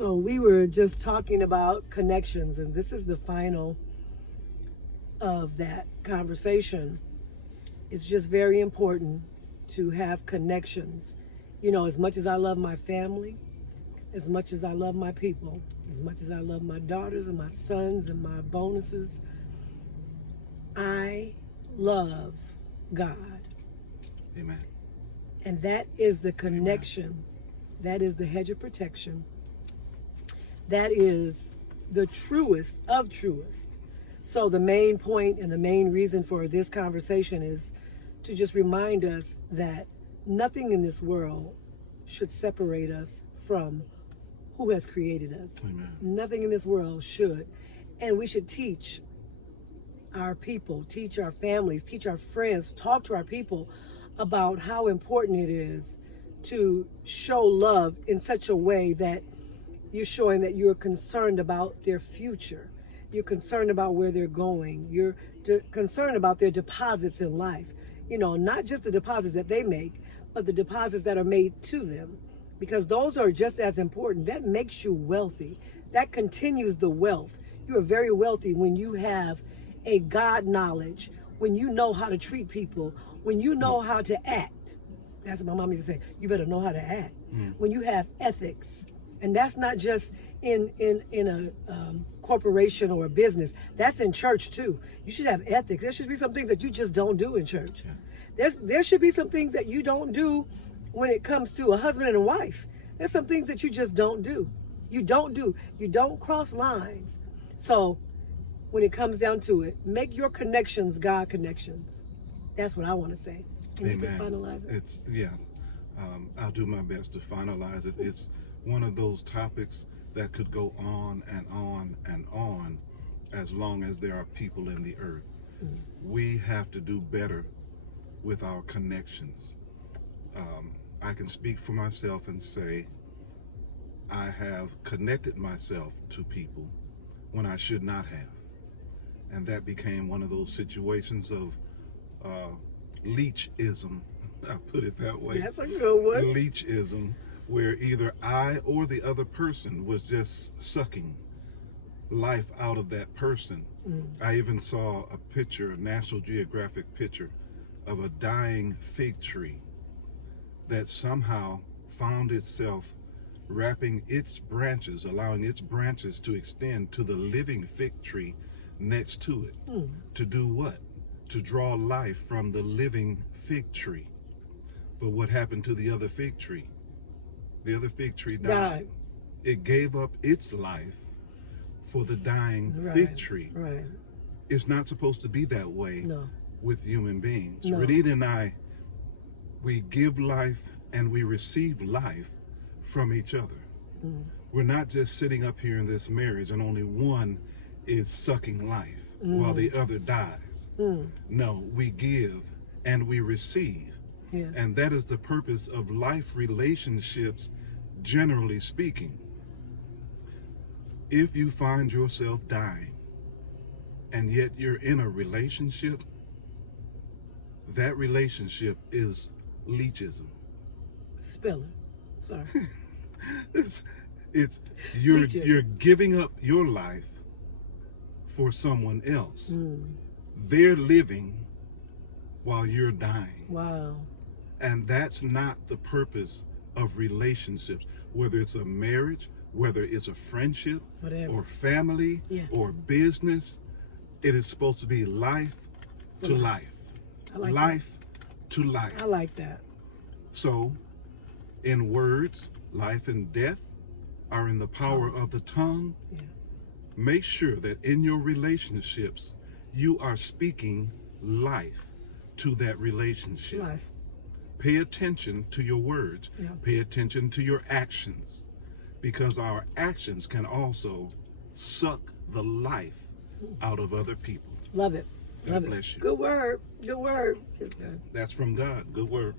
So we were just talking about connections, and this is the final of that conversation. It's just very important to have connections. You know, as much as I love my family, as much as I love my people, as much as I love my daughters and my sons and my bonuses, I love God. Amen. And that is the Amen. connection. That is the hedge of protection. That is the truest of truest. So the main point and the main reason for this conversation is to just remind us that nothing in this world should separate us from who has created us. Amen. Nothing in this world should. And we should teach our people, teach our families, teach our friends, talk to our people about how important it is to show love in such a way that you're showing that you're concerned about their future. You're concerned about where they're going. You're concerned about their deposits in life. You know, not just the deposits that they make, but the deposits that are made to them. Because those are just as important. That makes you wealthy. That continues the wealth. You are very wealthy when you have a God knowledge, when you know how to treat people, when you know how to act. That's what my mom used to say. You better know how to act. When you have ethics. And that's not just in a corporation or a business. That's in church too. You should have ethics. There should be some things that you just don't do in church. Yeah. There should be some things that you don't do when it comes to a husband and a wife. There's some things that you just don't do. You don't do. You don't cross lines. So when it comes down to it, make your connections God connections. That's what I want to say. And Amen. you can finalize it. It's I'll do my best to finalize it. It's one of those topics that could go on and on and on as long as there are people in the earth. We have to do better with our connections. I can speak for myself and say I have connected myself to people when I should not have. And that became one of those situations of leachism. I put it that way. That's a good one. Leachism, where either I or the other person was just sucking life out of that person. I even saw a picture, a National Geographic picture, of a dying fig tree that somehow found itself wrapping its branches, allowing its branches to extend to the living fig tree next to it. To do what? To draw life from the living fig tree. But what happened to the other fig tree? The other fig tree died. It gave up its life for the dying fig tree. Right. It's not supposed to be that way with human beings. No. Renita and I, we give life and we receive life from each other. We're not just sitting up here in this marriage and only one is sucking life while the other dies. No, we give and we receive. And that is the purpose of life relationships, generally speaking. If you find yourself dying and yet you're in a relationship, that relationship is leachism. Spell it. Sorry. You're giving up your life for someone else. They're living while you're dying. Wow. And that's not the purpose of relationships, whether it's a marriage, whether it's a friendship, or family, or business. It is supposed to be life to life. Life to life. I like that. So, in words, life and death are in the power of the tongue. Make sure that in your relationships, you are speaking life to that relationship. Pay attention to your words. Pay attention to your actions, because our actions can also suck the life out of other people. Love it. God bless you. Good word. Good word. That's from God. Good word.